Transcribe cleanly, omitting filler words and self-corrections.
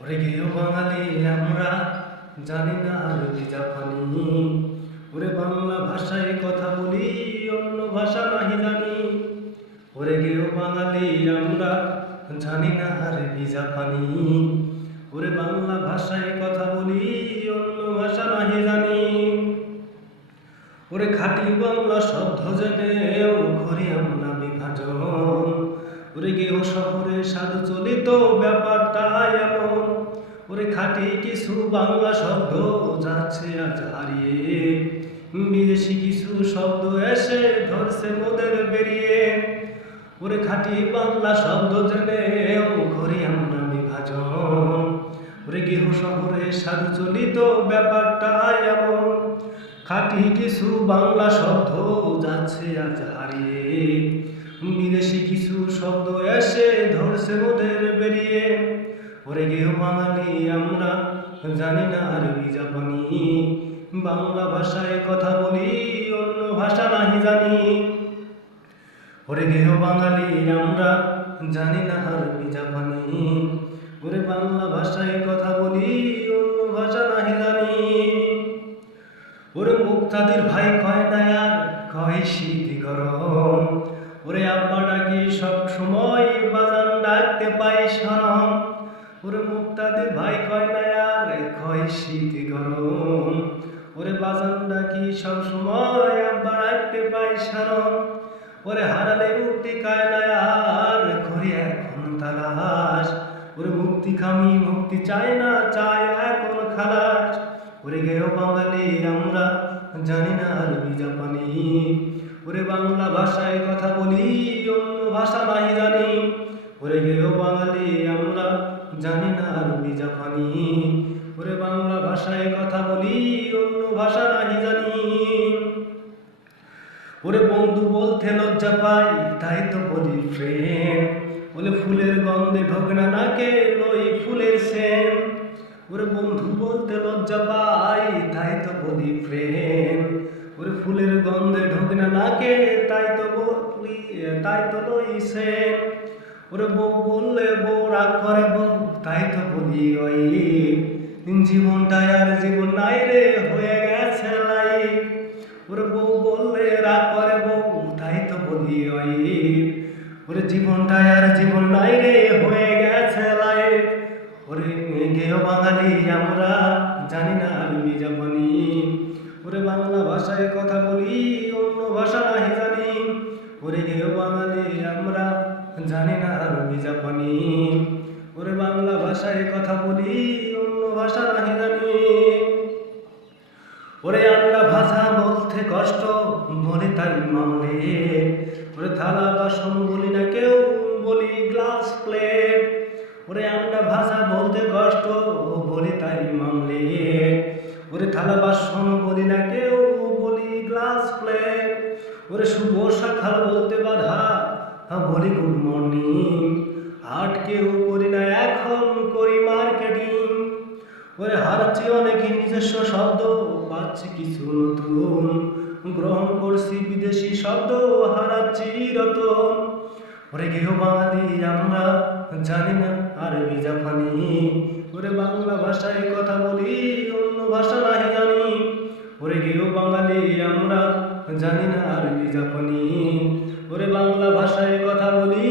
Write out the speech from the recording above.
ওরে গেও বাঙালি আমরা জানি না আরবি জাপানি। ওরে বাংলা ভাষায় কথা বলি, অন্য ভাষা নাহি জানি। ওরে গেও বাঙালি আমরা জানি না আরবি জাপানি। ওরে বাংলা ভাষায় কথা বলি, অন্য ভাষা নাহি জানি। ওরে খাঁটি বাংলা শব্দ জেনেও করি আমরা বিভাজন। ওরে গেহ শহরে সাধু চলিত ব্যাপারটা এমন। ওরে খাঁটি কিছু বাংলা শব্দ যাচ্ছে আজ হারিয়ে, বিদেশি কিছু শব্দ এসে ধরছে মোদের বেরিয়ে। ওরে খাঁটি বাংলা শব্দ জেনেও করি আমরা বিভাজন। ওরে গেহ শহরে সাধু চলিত ব্যাপারটা এমন। খাঁটি কিছু বাংলা শব্দ যাচ্ছে আজ হারিয়ে, বিদেশি কিছু শব্দ এসে ধরছে মোদের বেরিয়ে। ওরে গেহ বাঙালি আমরা জানি না আরবি জাপানি। বাংলা ভাষায় কথা বলি, অন্য ভাষা নাহি জানি। ওরে গেহ বাঙালি আমরা জানি না আরবি জাপানি। ওরে বাংলা ভাষায় কথা বলি, অন্য ভাষা নাহি জানি। ওরে মুক্তাদির ভাই কয় না আর কয় শীত গরম। ওরে আব্বা ডাকি সব সময় বাজান ডাকতে পাই শরম। ওরে মুক্তাদির ভাই কয় না আর কয় শীত গরম। ওরে বাজান ডাকি সব সময় আব্বা ডাকতে পাই শরম। ওরে হারালে মুক্তি কায় না আর করি এখন তালাশ। ওরে মুক্তি কামি মুক্তি চায় না, চায় এখন খালাস। ওরে গেহ বাঙালি আমরা জানি না আরবি জাপানি। ওরে বাংলা ভাষায় কথা বলি, অন্য ভাষা নাহি জানি। ওরে গেহ বাঙালি আমরা জানি না আরবি জাপানি। ওরে বাংলা ভাষায় কথা বলি, অন্য ভাষা নাহি জানি। ওরে বন্ধু বলতে লজ্জা পাই, তাই তো বলি ফ্রেন্ড। বলে ফুলের গন্ধে ঢোকনা নাকে লই ফুলের সেন। ওরে বন্ধু বলতে লজ্জা পাই, তাই তো বলি ফ্রেন্ড। ওরে ফুলের গন্ধে ঢোকনা নাকে তাই তো বলি, তাই তো লই সেন। ওরে বউ বললে বউ রাগ করে বউ, তাই তো বলি ওই জীবনটা আর জীবন নাই রে, হয়ে গেছে লাইফ। ওরে বউ বললে রাগ করে বউ, তাই তো বলি ওই ওরে জীবনটা আর জীবন নাই রে, হয়ে গেছে লাইফ। ওরে গেহ বাঙালি আমরা জানি না আরবি জাপানি। ওরে বাংলা ভাষায় কথা বলি, অন্য ভাষা নাহি জানি। ওরে গেহ বাঙালি আমরা জানি না আরবি জাপানি। ওরে বাংলা ভাষায় কথা বলি, অন্য ভাষা নাহি জানি। ওরে আন্ডা ভাষা বলতে কষ্ট বলে তাই মামলে। ওরে থালা বাসন বলি না কেউ, বলি গ্লাস প্লেট। ওরে আন্ডা ভাষা বলতে কষ্ট বলি তাই মামলে। ওরে থালা বাসন বলি না কেউ, বলি গ্লাস প্লেট। ওরে শুভ সকাল বলতে বাধা, বলি গুড মর্নিং। হাট কেউ করি না এখন, করি মার্কেটিং। ওরে হারাচ্ছি অনেকই নিজস্ব শব্দ, পাচ্ছি কিছু নতুন। গ্রহণ করছি বিদেশি শব্দ, হারাচ্ছি রতন। ওরে গেহ বাঙালি আমরা জানি না আরবি জাপানি। ওরে বাংলা ভাষায় কথা বলি, অন্য ভাষা নাহি জানি। ওরে গেহ বাঙালি আমরা জানি না আরবি জাপানি। ওরে বাংলা ভাষায় কথা বলি,